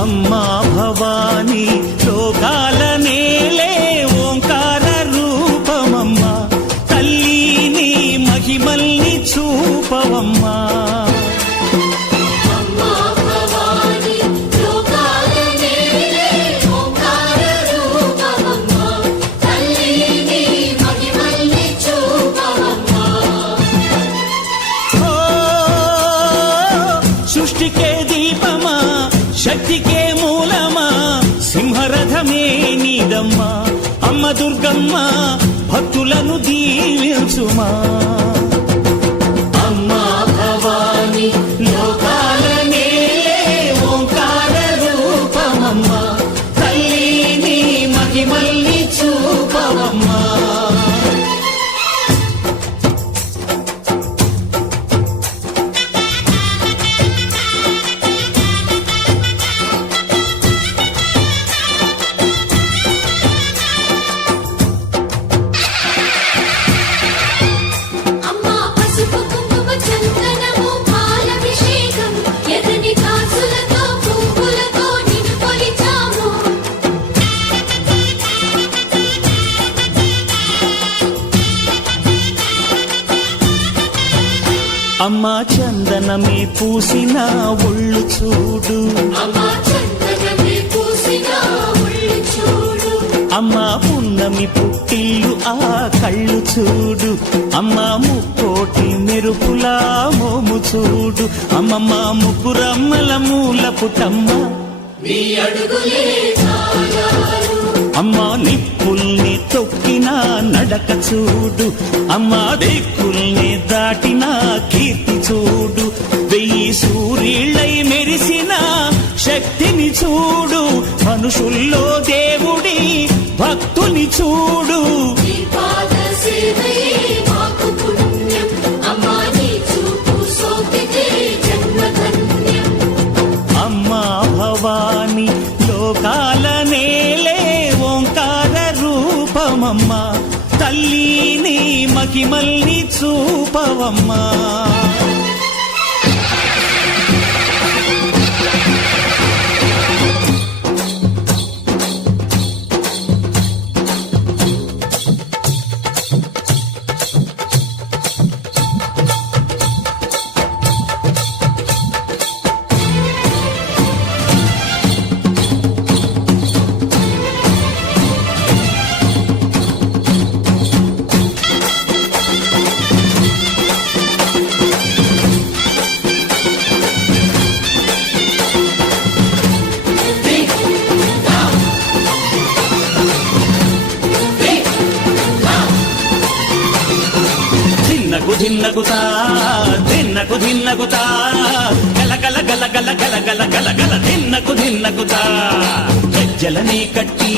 అమ్మా భవాని లోకాల నేలే ఓంకార రూపమమ్మా, తల్లిని మహిమల్ని చూపవమ్మా. సృష్టికే దీపమా, శక్తికే మూలమా, సింహరథమే నీదమ్మా. అమ్మ దుర్గమ్మ భక్తులను దీవించుమా. అమ్మా భవాని లోకాల నేలే ఓంకార రూపమమ్మా, తల్లిని మహిమల్ని చూపవమ్మా. అమ్మా చందనమే పూసిన ఒళ్ళు చూడు, అమ్మా పున్నమి పుట్టిల్లు ఆ కళ్ళు చూడు, అమ్మా ముక్కోటి మెరుపులా మోము చూడు. అమ్మమ్మ ముగ్గురమ్మల మూల పుటమ్మ, అమ్మా నిప్పుల్ని తొక్కిన నడక చూడు, అమ్మా దిక్కుల్ని దాటిన కీర్తి చూడు. 1000 సూర్యుళ్ళై మెరిసిన శక్తిని చూడు, మనుషుల్లో దేవుడి భక్తుని చూడు. అమ్మా భవాని లోకాల నేలే ఓంకార రూపమమ్మా, తల్లిని మహిమల్ని చూపవమ్మా. ధిన్నగుతా ధిన్నకు ధిన్నగుతా గల గల గల గల గల గల గల గల ధిన్నకు ధిన్నగుతా గజ్జలని కట్టి